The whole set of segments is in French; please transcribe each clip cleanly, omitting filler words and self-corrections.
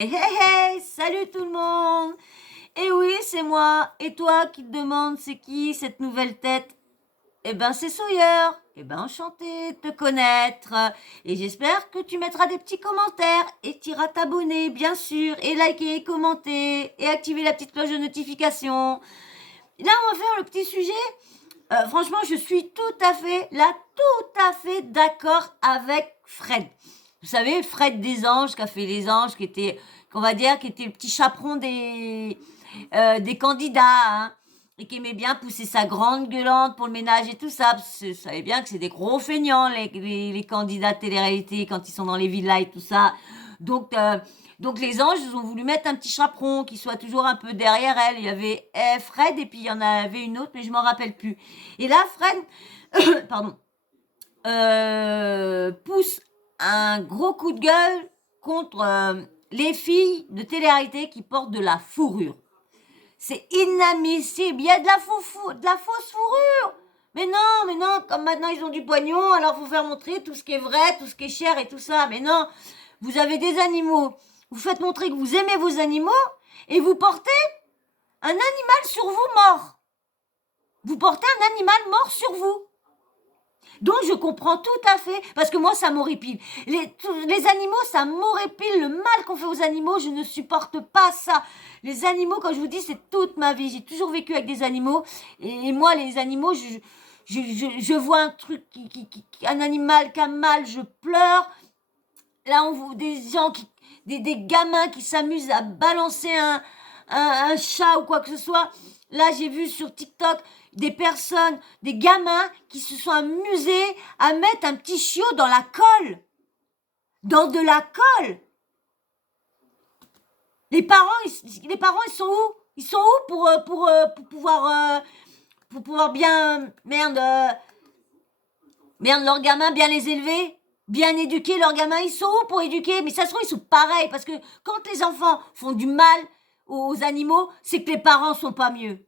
Hey, hey, hey, salut tout le monde! Et oui, c'est moi. Et toi qui te demandes c'est qui cette nouvelle tête? Eh ben, c'est Sawyer. Eh ben, enchanté de te connaître. Et j'espère que tu mettras des petits commentaires et tu iras t'abonner, bien sûr, et liker, commenter et activer la petite cloche de notification. Là, on va faire le petit sujet. Franchement, je suis tout à fait d'accord avec Fred. Vous savez, Fred des Anges, qui a fait les Anges, qu'on va dire, qui était le petit chaperon des candidats, hein, et qui aimait bien pousser sa grande gueulante pour le ménage et tout ça. Parce que vous savez bien que c'est des gros feignants, les candidats de télé-réalité, quand ils sont dans les villas et tout ça. Donc, euh, donc les anges, ils ont voulu mettre un petit chaperon qui soit toujours un peu derrière elle. Il y avait Fred et puis il y en avait une autre, mais je m'en rappelle plus. Et là, Fred, pardon, pousse un gros coup de gueule contre les filles de télé-réalité qui portent de la fourrure. C'est inadmissible. Il y a de la fausse fourrure. Mais non, comme maintenant ils ont du pognon, alors faut faire montrer tout ce qui est vrai, tout ce qui est cher et tout ça. Mais non, vous avez des animaux. Vous faites montrer que vous aimez vos animaux et vous portez un animal sur vous mort. Vous portez un animal mort sur vous. Donc je comprends tout à fait, parce que moi ça m'horripile. Les animaux, ça m'horripile, le mal qu'on fait aux animaux, je ne supporte pas ça. Les animaux, quand je vous dis, c'est toute ma vie. J'ai toujours vécu avec des animaux, et moi les animaux, je vois un truc, un animal qui a mal, je pleure. Là on voit des gamins qui s'amusent à balancer un chat ou quoi que ce soit. Là j'ai vu sur TikTok des personnes, des gamins qui se sont amusés à mettre un petit chiot dans la colle. Dans de la colle. Les parents, ils sont où? Ils sont où pour pouvoir bien, merde, leurs gamins, bien les élever? Bien éduquer leurs gamins? Ils sont où pour éduquer? Mais ça se trouve, ils sont pareils, parce que quand les enfants font du mal aux animaux, c'est que les parents sont pas mieux.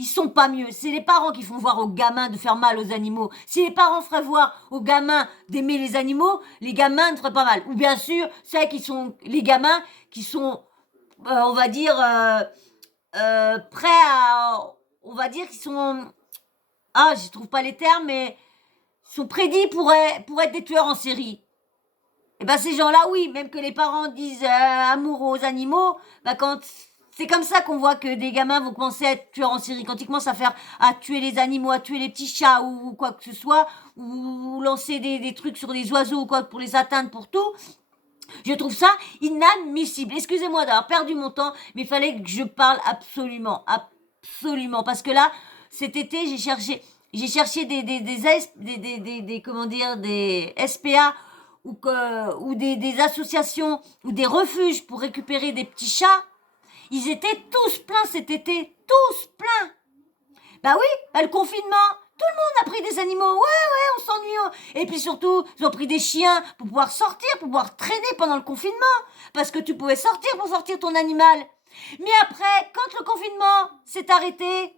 Ils sont pas mieux. C'est les parents qui font voir aux gamins de faire mal aux animaux. Si les parents feraient voir aux gamins d'aimer les animaux, les gamins ne feraient pas mal. Ou bien sûr, c'est qui sont les gamins qui sont, on va dire, prêts à, on va dire qu'ils sont, je trouve pas les termes, mais sont prédits pour être des tueurs en série. Et ben ces gens-là, oui, même que les parents disent amour aux animaux, quand c'est comme ça qu'on voit que des gamins vont commencer à être tueurs en série. Quand ils commencent à tuer les animaux, à tuer les petits chats ou quoi que ce soit, ou lancer des trucs sur les oiseaux ou quoi pour les atteindre pour tout, je trouve ça inadmissible. Excusez-moi d'avoir perdu mon temps, mais il fallait que je parle absolument, absolument, parce que là, cet été, j'ai cherché comment dire, des SPA ou des associations ou des refuges pour récupérer des petits chats. Ils étaient tous pleins cet été, tous pleins. Bah oui, le confinement, tout le monde a pris des animaux. Ouais, on s'ennuie. Et puis surtout, ils ont pris des chiens pour pouvoir sortir, pour pouvoir traîner pendant le confinement. Parce que tu pouvais sortir pour sortir ton animal. Mais après, quand le confinement s'est arrêté,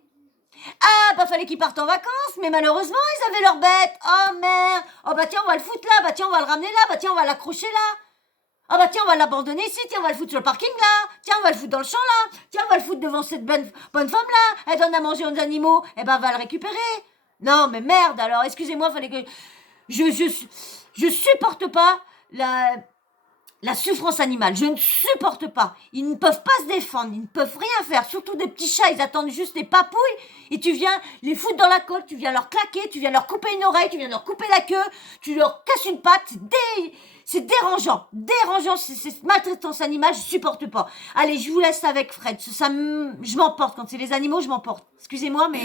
fallait qu'ils partent en vacances, mais malheureusement, ils avaient leur bête. Oh merde. Oh tiens, on va le foutre là. Tiens, on va le ramener là. Tiens, on va l'accrocher là. Tiens, on va l'abandonner ici, tiens, on va le foutre sur le parking là, tiens, on va le foutre dans le champ là, tiens, on va le foutre devant cette bonne femme là, elle donne à manger aux animaux, on va le récupérer. Non, mais merde alors, excusez-moi, fallait que. Je supporte pas la souffrance animale, je ne supporte pas. Ils ne peuvent pas se défendre, ils ne peuvent rien faire, surtout des petits chats, ils attendent juste des papouilles, et tu viens les foutre dans la colle, tu viens leur claquer, tu viens leur couper une oreille, tu viens leur couper la queue, tu leur casses une patte, c'est dérangeant, c'est maltraitance animale, je supporte pas. Allez, je vous laisse avec Fred, je m'emporte, quand c'est les animaux, je m'emporte. Excusez-moi, mais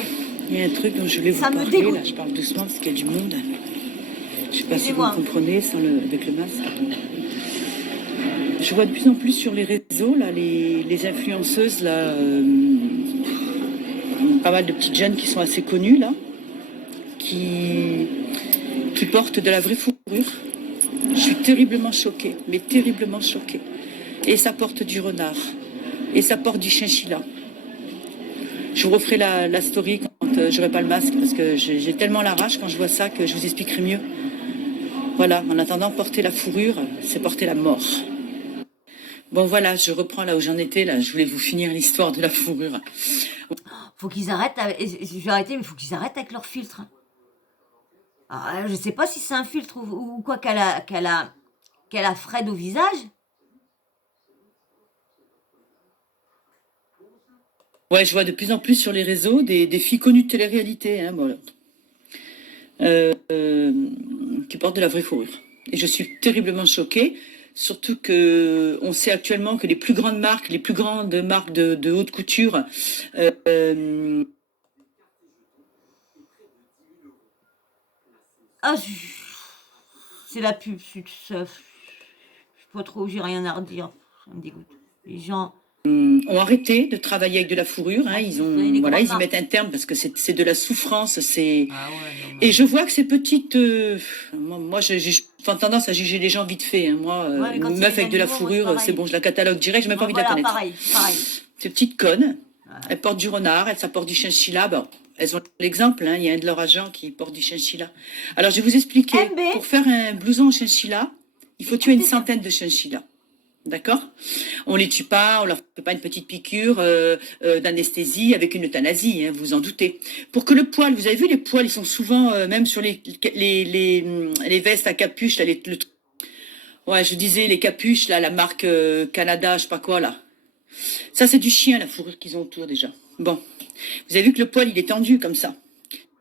il y a un truc dont je voulais vous ça me parler, dégoûte. là, je parle doucement parce qu'il y a du monde. Je sais pas si vous me comprenez avec le masque. Je vois de plus en plus sur les réseaux, là, les influenceuses, là, pas mal de petites jeunes qui sont assez connues, là, qui portent de la vraie fourrure. Je suis terriblement choquée, mais terriblement choquée. Et ça porte du renard. Et ça porte du chinchilla. Je vous referai la story quand j'aurai pas le masque, parce que j'ai tellement la rage quand je vois ça que je vous expliquerai mieux. Voilà, en attendant, porter la fourrure, c'est porter la mort. Bon, voilà, je reprends là où j'en étais. Là, je voulais vous finir l'histoire de la fourrure. Faut qu'ils arrêtent, je vais arrêter, mais faut qu'ils arrêtent avec leur filtre. Je sais pas si c'est un filtre ou quoi qu'elle a Fred au visage. Ouais, je vois de plus en plus sur les réseaux des filles connues de télé-réalité, hein, voilà, qui portent de la vraie fourrure. Et je suis terriblement choquée, surtout que on sait actuellement que les plus grandes marques de haute couture, Ah, c'est la pub, je sais pas trop, j'ai rien à redire, ça me dégoûte. Les gens, ont arrêté de travailler avec de la fourrure. Hein, ils les voilà, grandes ils y marques. mettent un terme parce que c'est de la souffrance. C'est Ah ouais, non, Et mais... je vois que ces petites, moi, j'ai tendance à juger les gens vite fait. Hein. Moi, Ouais, mais quand une c'est meuf les avec de la animaux, moi, c'est fourrure, c'est pareil. bon, je la catalogue direct, j'ai même pas Ouais, envie de la voilà, connaître. pareil, pareil. Ces petites connes, Ouais. elles portent du renard, elles portent du chinchilla. Bon, elles ont l'exemple, hein, il y a un de leurs agents qui porte du chinchilla. Alors, je vais vous expliquer. MB, Pour faire un blouson au chinchilla, il faut tuer une écoutez bien. centaine de chinchillas. D'accord? On les tue pas, on leur fait pas une petite piqûre d'anesthésie avec une euthanasie, hein, vous en doutez. Pour que le poil, vous avez vu les poils, ils sont souvent même sur les vestes à capuche, là, ouais, je disais les capuches là, la marque Canada, je sais pas quoi là. Ça c'est du chien la fourrure qu'ils ont autour déjà. Bon, vous avez vu que le poil il est tendu comme ça.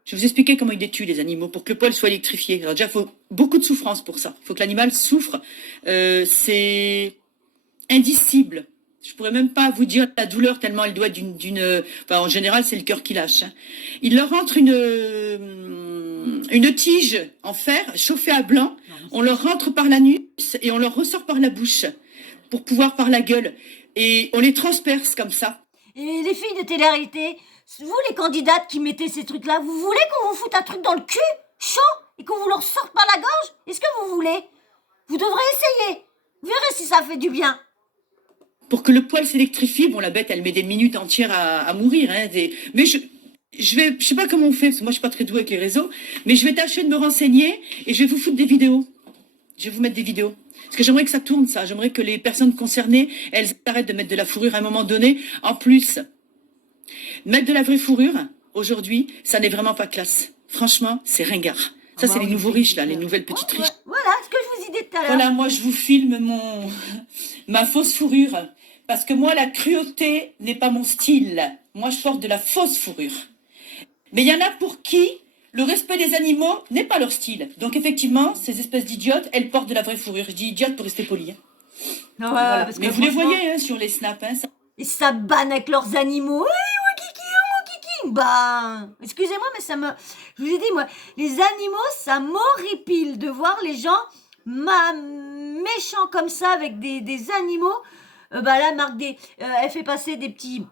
Je vais vous expliquer comment ils les tuent les animaux pour que le poil soit électrifié. Alors déjà, il faut beaucoup de souffrance pour ça. Il faut que l'animal souffre. C'est indicible. Je pourrais même pas vous dire la douleur tellement elle doit être enfin, en général, c'est le cœur qui lâche. Hein. Il leur rentre une tige en fer chauffée à blanc. On leur rentre par l'anus et on leur ressort par la bouche pour pouvoir par la gueule. Et on les transperce comme ça. Et les filles de télé-réalité, vous les candidates qui mettez ces trucs-là, vous voulez qu'on vous foute un truc dans le cul, chaud, et qu'on vous le ressorte par la gorge? Est-ce que vous voulez? Vous devrez essayer. Vous verrez si ça fait du bien. Pour que le poil s'électrifie, bon, la bête, elle met des minutes entières à mourir. Hein, mais je sais pas comment on fait, parce que moi, je suis pas très douée avec les réseaux, mais je vais tâcher de me renseigner et je vais vous foutre des vidéos. Je vais vous mettre des vidéos. Parce que j'aimerais que ça tourne, ça. J'aimerais que les personnes concernées, elles arrêtent de mettre de la fourrure à un moment donné. En plus, mettre de la vraie fourrure, aujourd'hui, ça n'est vraiment pas classe. Franchement, c'est ringard. Ça, c'est les nouveaux riches, là, les nouvelles petites riches. Voilà ce que je vous ai dit tout à l'heure. Voilà, moi, je vous filme ma fausse fourrure. Parce que moi, la cruauté n'est pas mon style. Moi, je porte de la fausse fourrure. Mais il y en a pour qui le respect des animaux n'est pas leur style. Donc, effectivement, ces espèces d'idiotes, elles portent de la vraie fourrure. Je dis idiote pour rester poli. Hein. Ouais, Voilà. parce Mais que vous les franchement, voyez hein, sur les snaps. Hein, ça... ils s'abanent avec leurs animaux. Hey, Wakiki. Bah, excusez-moi, mais je vous ai dit, moi, les animaux, ça m'horripile de voir les gens méchants comme ça avec des animaux. Bah là, Marc, elle fait passer des petits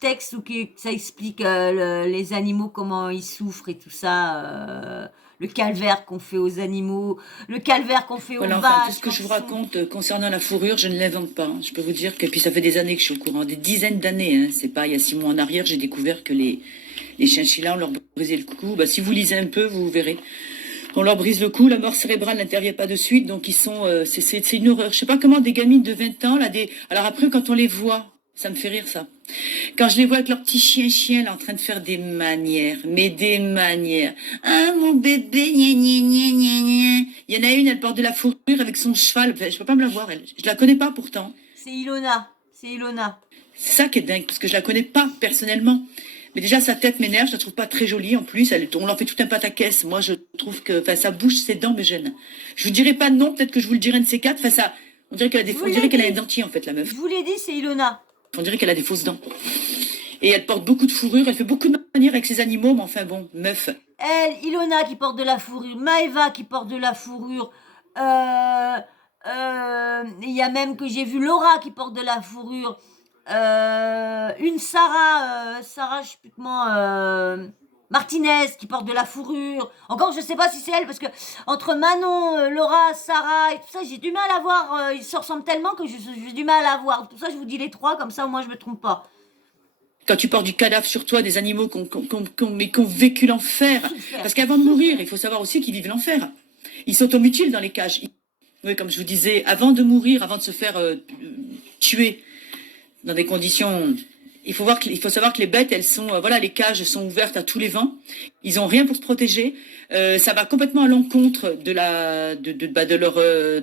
textes où ça explique les animaux, comment ils souffrent et tout ça. Le calvaire qu'on fait aux animaux, le calvaire qu'on fait aux voilà, vaches. enfin, tout ce que je vous raconte concernant la fourrure, je ne l'invente pas. Hein. Je peux vous dire que puis ça fait des années que je suis au courant, des dizaines d'années. Hein. C'est pas il y a 6 mois en arrière, j'ai découvert que les chinchillas, on leur brisait le cou. Bah, si vous lisez un peu, vous verrez. On leur brise le cou, la mort cérébrale n'intervient pas de suite, donc ils sont, c'est une horreur. Je sais pas comment des gamines de 20 ans, là, alors après, quand on les voit, ça me fait rire, ça. Quand je les vois avec leur petit chien, là, en train de faire des manières, mais des manières. Ah, mon bébé, gna gna gna gna gna. Il y en a une, elle porte de la fourrure avec son cheval, enfin, je peux pas me la voir, elle. Je la connais pas, pourtant. C'est Ilona. C'est ça qui est dingue, parce que je la connais pas, personnellement. Mais déjà, sa tête m'énerve, je la trouve pas très jolie en plus. On leur fait tout un pataquès. Moi, je trouve que sa bouche, ses dents me gênent. Je vous dirai pas non, peut-être que je vous le dirai un de ces quatre. Enfin, ça, on dirait qu'elle a un dentier, en fait, la meuf. Je vous l'ai dit, c'est Ilona. On dirait qu'elle a des fausses dents. Et elle porte beaucoup de fourrure, elle fait beaucoup de manières avec ses animaux, mais enfin bon, meuf. Elle, Ilona qui porte de la fourrure, Maëva qui porte de la fourrure, il y a même que j'ai vu Laura qui porte de la fourrure, une Sarah, je sais plus comment, Martinez qui porte de la fourrure. Encore, je sais pas si c'est elle parce que entre Manon, Laura, Sarah et tout ça, j'ai du mal à voir. Ils se ressemblent tellement que j'ai du mal à voir. Pour ça, je vous dis les trois, comme ça, au moins, je me trompe pas. Quand tu portes du cadavre sur toi, des animaux qui ont vécu l'enfer. Parce qu'avant de mourir, il faut savoir aussi qu'ils vivent l'enfer. Ils s'automutilent dans les cages. Oui, comme je vous disais, avant de mourir, avant de se faire tuer dans des conditions... Il faut savoir que les bêtes, elles sont, voilà, les cages sont ouvertes à tous les vents. Ils ont rien pour se protéger. Ça va complètement à l'encontre de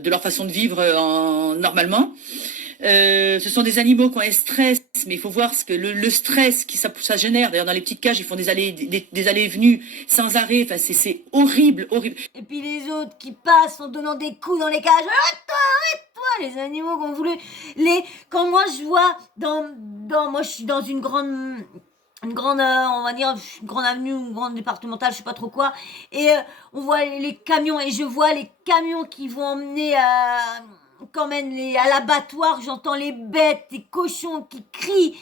leur façon de vivre normalement. Ce sont des animaux qui ont un stress, mais il faut voir ce que le stress ça génère. D'ailleurs, dans les petites cages, ils font des allées et venues sans arrêt. Enfin, c'est horrible, horrible. Et puis les autres qui passent en donnant des coups dans les cages. Arrête-toi, les animaux qu'on voulait. Quand moi je vois moi je suis dans une grande, on va dire, une grande avenue, une grande départementale, je sais pas trop quoi. Et on voit les camions, et je vois les camions qui vont emmener quand même à l'abattoir. J'entends les bêtes, les cochons qui crient,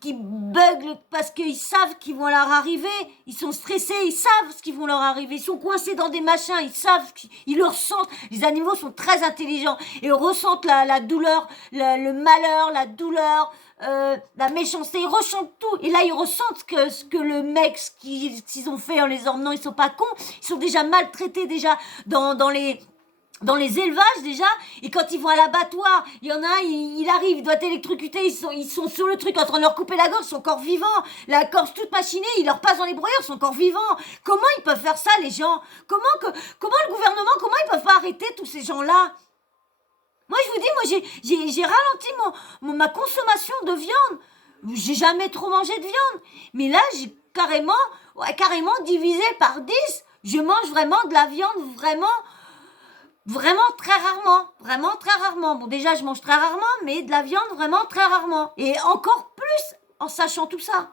qui buglent parce qu'ils savent qu'ils vont leur arriver. Ils sont stressés, ils savent ce qu'ils vont leur arriver. Ils sont coincés dans des machins, ils savent, ils le ressentent. Les animaux sont très intelligents et ressentent la douleur, le malheur, la douleur, la méchanceté. Ils ressentent tout. Et là, ils ressentent ce que le mec, ce qu'ils ont fait en les emmenant. Ils sont pas cons. Ils sont déjà maltraités déjà dans les élevages déjà, et quand ils vont à l'abattoir, il y en a un, il arrive, il doit être électrocuté, ils sont sur le truc en train de leur couper la gorge, ils sont encore vivants, la gorge toute machinée, il leur passe dans les broyeurs, ils sont encore vivants. Comment ils peuvent faire ça, les gens? Comment le gouvernement, comment ils peuvent pas arrêter tous ces gens-là? Moi, je vous dis, j'ai ralenti ma consommation de viande. J'ai jamais trop mangé de viande, mais là, j'ai carrément divisé par 10. Je mange vraiment de la viande, vraiment très rarement. Bon, déjà, je mange très rarement, mais de la viande vraiment très rarement. Et encore plus en sachant tout ça.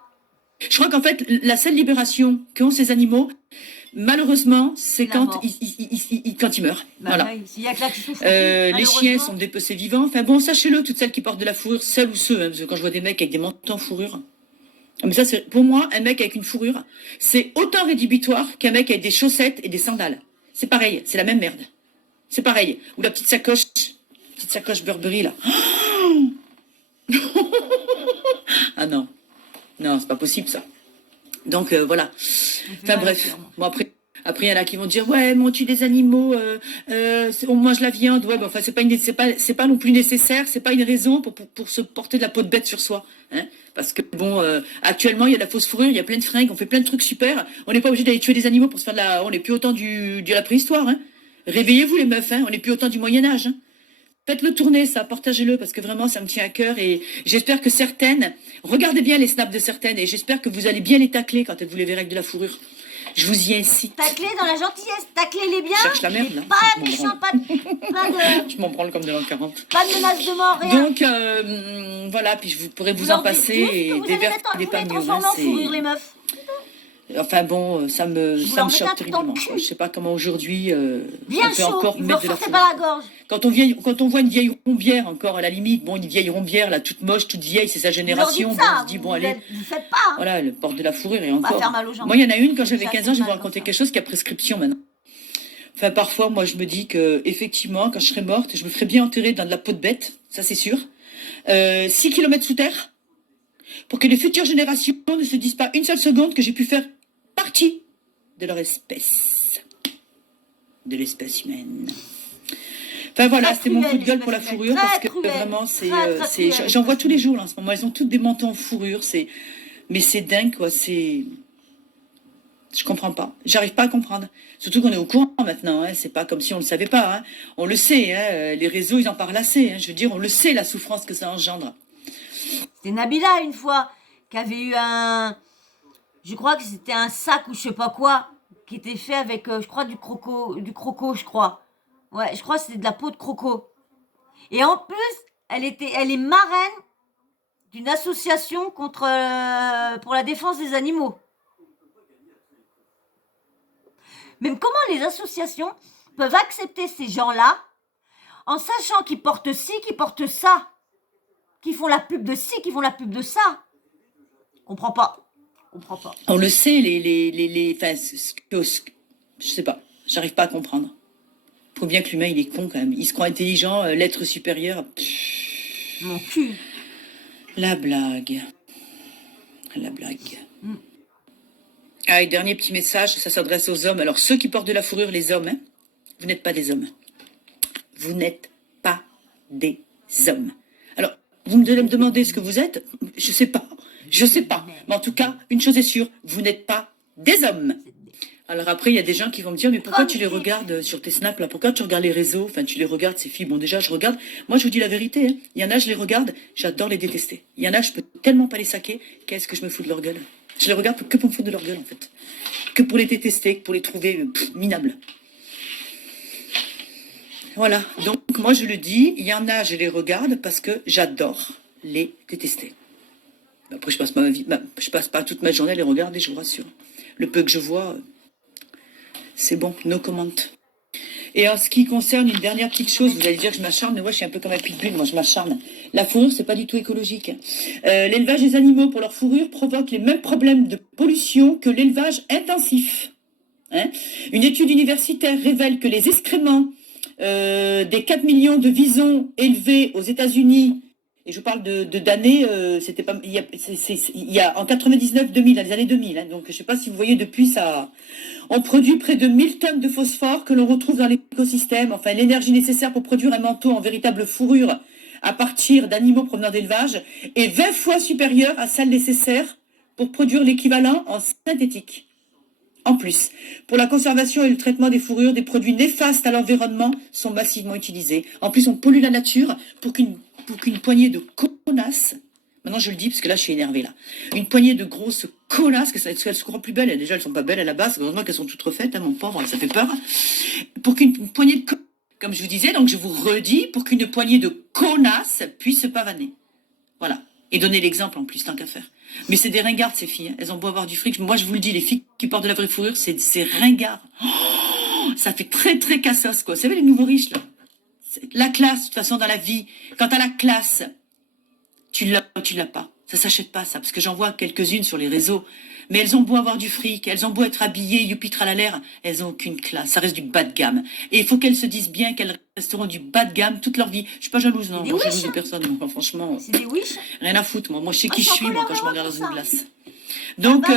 Je crois qu'en fait, la seule libération qu'ont ces animaux, malheureusement, c'est quand ils meurent. Bah, voilà. Il y a que là qui souffrent. Les chiens sont dépecés vivants. Enfin bon, sachez-le, toutes celles qui portent de la fourrure, celles ou ceux, hein, parce que quand je vois des mecs avec des manteaux en fourrure, mais ça, c'est pour moi, un mec avec une fourrure, c'est autant rédhibitoire qu'un mec avec des chaussettes et des sandales. C'est pareil, c'est la même merde. C'est pareil. Ou la petite sacoche Burberry, là. Ah non. Non, c'est pas possible, ça. Donc, voilà. Enfin, bref. Bon, après, il y en a qui vont dire, ouais, mais on tue des animaux, on mange la viande. Ouais, bon, enfin, c'est pas non plus nécessaire, c'est pas une raison pour se porter de la peau de bête sur soi. Hein. Parce que, bon, actuellement, il y a de la fausse fourrure, il y a plein de fringues, on fait plein de trucs super. On n'est pas obligé d'aller tuer des animaux pour se faire on n'est plus autant de la préhistoire, hein. Réveillez-vous les meufs, hein, on n'est plus autant du Moyen-Âge. Hein. Faites-le tourner, ça, partagez-le, parce que vraiment, ça me tient à cœur. Et j'espère que certaines, regardez bien les snaps de certaines, et j'espère que vous allez bien les tacler quand elles vous les verrez avec de la fourrure. Je vous y incite. Tacler dans la gentillesse, tacler-les bien. Je cherche la merde, là. Pas méchant, pas de... Je m'en branle comme de l'an 40. Pas de menace de mort, rien. Donc, voilà, puis je pourrais vous en passer et des verres, des pagnots. Vous en fourrure, les meufs. Enfin bon, ça me choque terriblement. Je sais pas comment aujourd'hui on peut encore mettre de la fourrure. Pas la gorge. Quand on voit une vieille rombière encore à la limite, bon, une vieille rombière là, toute moche, toute vieille, c'est sa génération. Bon, on se dit bon allez, vous faites pas. Hein. Voilà, le porte de la fourrure et encore. Faire mal aux gens. Moi, il y en a une quand j'avais 15 ans, je vais vous raconter quelque chose qui a prescription maintenant. Enfin, parfois, moi, je me dis que effectivement, quand je serai morte, je me ferai bien enterrer dans de la peau de bête, ça c'est sûr. 6 kilomètres sous terre, pour que les futures générations ne se disent pas une seule seconde que j'ai pu faire partie de leur espèce, de l'espèce humaine. Enfin voilà, c'était mon coup de gueule pour la fourrure parce que vraiment j'en vois tous les jours là, en ce moment. Elles ont toutes des manteaux en fourrure, mais c'est dingue quoi, je comprends pas, j'arrive pas à comprendre. Surtout qu'on est au courant maintenant, hein. C'est pas comme si on le savait pas, hein. On le sait, hein. Les réseaux ils en parlent assez, hein. Je veux dire, on le sait la souffrance que ça engendre. C'était Nabila une fois qui avait eu je crois que c'était un sac ou je sais pas quoi, qui était fait avec, je crois, du croco, je crois. Ouais, je crois que c'était de la peau de croco. Et en plus, elle est marraine d'une association pour la défense des animaux. Même comment les associations peuvent accepter ces gens-là en sachant qu'ils portent ci, qu'ils portent ça, qu'ils font la pub de ci, qu'ils font la pub de ça. Comprends pas. On le sait, enfin, je sais pas, j'arrive pas à comprendre. Faut bien que l'humain il est con quand même. Il se croit intelligent, l'être supérieur. Mon cul. La blague. Ah, et dernier petit message, ça s'adresse aux hommes. Alors ceux qui portent de la fourrure, les hommes, hein, vous n'êtes pas des hommes. Vous n'êtes pas des hommes. Alors, vous me demandez ce que vous êtes, je sais pas. Je sais pas. Mais en tout cas, une chose est sûre, vous n'êtes pas des hommes. Alors après, il y a des gens qui vont me dire, mais pourquoi tu les regardes sur tes snaps là? Pourquoi tu regardes les réseaux? Enfin, tu les regardes, ces filles. Bon, déjà, je regarde. Moi, je vous dis la vérité. Hein. Il y en a, je les regarde, j'adore les détester. Il y en a, je peux tellement pas les saquer. Qu'est-ce que je me fous de leur gueule? Je les regarde que pour me foutre de leur gueule, en fait. Que pour les détester, que pour les trouver minables. Voilà. Donc, moi, je le dis, il y en a, je les regarde parce que j'adore les détester. Après, je passe pas ma vie, je passe pas toute ma journée à les regarder, je vous rassure. Le peu que je vois, c'est bon, no comment. Et en ce qui concerne une dernière petite chose, vous allez dire que je m'acharne, mais moi je suis un peu comme un pitbull, moi je m'acharne. La fourrure, c'est pas du tout écologique. L'élevage des animaux pour leur fourrure provoque les mêmes problèmes de pollution que l'élevage intensif. Hein. Une étude universitaire révèle que les excréments des 4 millions de visons élevés aux États-Unis, et je vous parle d'années, c'était pas, il y a en 99-2000, dans les années 2000, hein, donc je ne sais pas si vous voyez depuis ça, on produit près de 1000 tonnes de phosphore que l'on retrouve dans l'écosystème, enfin l'énergie nécessaire pour produire un manteau en véritable fourrure à partir d'animaux provenant d'élevage est 20 fois supérieure à celle nécessaire pour produire l'équivalent en synthétique. En plus, pour la conservation et le traitement des fourrures, des produits néfastes à l'environnement sont massivement utilisés. En plus, on pollue la nature pour qu'une poignée de connasses, maintenant je le dis parce que là je suis énervée là, une poignée de grosses connasses, qu'elles se croient plus belles, déjà elles sont pas belles à la base, heureusement qu'elles sont toutes refaites, hein, mon pauvre, ça fait peur, pour qu'une poignée de comme je vous disais, donc je vous redis, pour qu'une poignée de connasses puisse se pavaner. Voilà. Et donner l'exemple en plus, tant qu'à faire. Mais c'est des ringardes, ces filles. Hein. Elles ont beau avoir du fric. Moi, je vous le dis, les filles qui portent de la vraie fourrure, c'est ringards. Oh, ça fait très, très cassos, quoi. Vous savez, les nouveaux riches, là. La classe, de toute façon, dans la vie, quand t'as la classe, tu l'as ou tu l'as pas. Ça s'achète pas, ça. Parce que j'en vois quelques-unes sur les réseaux. Mais elles ont beau avoir du fric, elles ont beau être habillées, youpi tralalaire, elles ont aucune classe. Ça reste du bas de gamme. Et il faut qu'elles se disent bien qu'elles resteront du bas de gamme toute leur vie. Je suis pas jalouse, non. Moi, jalouse de personne. Moi, franchement. C'est des wish. Rien à foutre, moi. Moi, je sais qui je suis, moi, quand je me regarde dans une glace. Ah Donc,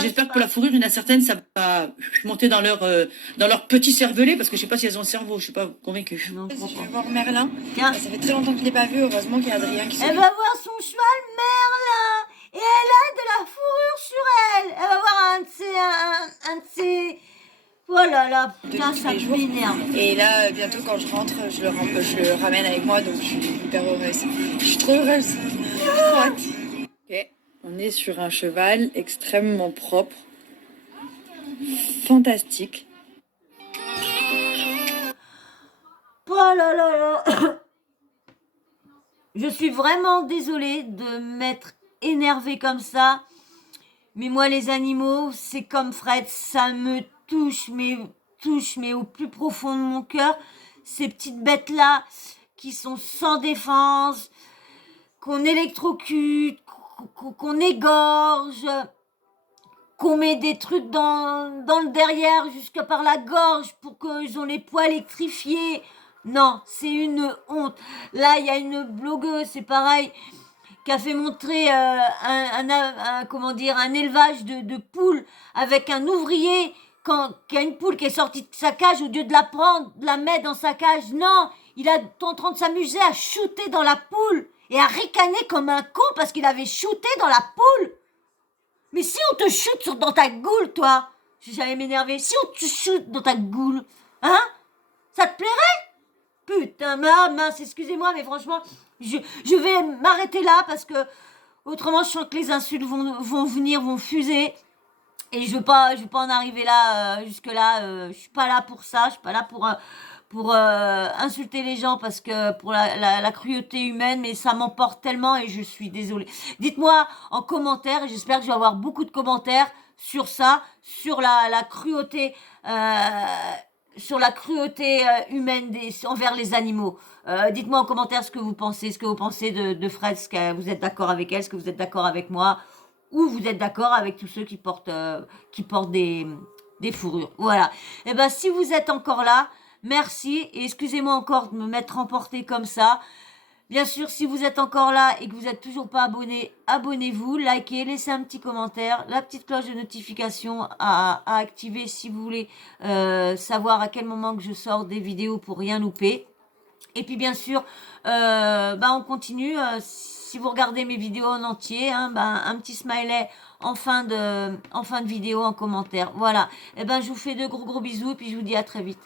j'espère que pour la fourrure, il y en a certaines, ça va monter dans leur petit cervelet, parce que je sais pas si elles ont le cerveau, je suis pas convaincue. Je vais voir Merlin. Tiens. Ça fait très longtemps que je l'ai pas vu. Heureusement qu'il y a Adrien qui Elle va voir son cheval Merlin. Et elle a de la fourrure sur elle. Elle va voir un de ses... Oh là là, putain, ça m'énerve. Et là, bientôt, quand je rentre, je le ramène avec moi, donc je suis hyper heureuse. Je suis trop heureuse. J'ai trop hâte. Ok, on est sur un cheval extrêmement propre, fantastique. Oh là là là. Je suis vraiment désolée de m'être énervée comme ça. Mais moi, les animaux, c'est comme Fred, ça me touche, mais au plus profond de mon cœur. Ces petites bêtes-là qui sont sans défense, qu'on électrocute, qu'on égorge, qu'on met des trucs dans le derrière jusque par la gorge pour qu'ils ont les poils électrifiés. Non, c'est une honte. Là, il y a une blogueuse, c'est pareil, qui a fait montrer un élevage de poules avec un ouvrier qui a une poule qui est sortie de sa cage, au lieu de la prendre, de la mettre dans sa cage. Non, il est en train de s'amuser à shooter dans la poule et à ricaner comme un con parce qu'il avait shooté dans la poule. Mais si on te shoot dans ta goule, toi, j'allais m'énerver, si on te shoot dans ta goule, hein, ça te plairait? Putain, mince, excusez-moi, mais franchement, je vais m'arrêter là parce que autrement, je sens que les insultes vont venir, vont fuser. Et je veux pas en arriver là, jusque-là. Je suis pas là pour ça, je suis pas là pour insulter les gens parce que pour la cruauté humaine, mais ça m'emporte tellement et je suis désolée. Dites-moi en commentaire, et j'espère que je vais avoir beaucoup de commentaires sur ça, sur la cruauté... sur la cruauté humaine envers les animaux. Dites-moi en commentaire ce que vous pensez de Fred, est-ce que vous êtes d'accord avec elle, est-ce que vous êtes d'accord avec moi, ou vous êtes d'accord avec tous ceux qui portent des fourrures. Voilà. Et ben si vous êtes encore là, merci et excusez-moi encore de me mettre emporté comme ça. Bien sûr, si vous êtes encore là et que vous n'êtes toujours pas abonné, abonnez-vous, likez, laissez un petit commentaire, la petite cloche de notification à activer si vous voulez savoir à quel moment que je sors des vidéos pour rien louper. Et puis bien sûr, on continue. Si vous regardez mes vidéos en entier, hein, un petit smiley en fin de vidéo, en commentaire. Voilà. Et je vous fais de gros bisous et puis je vous dis à très vite.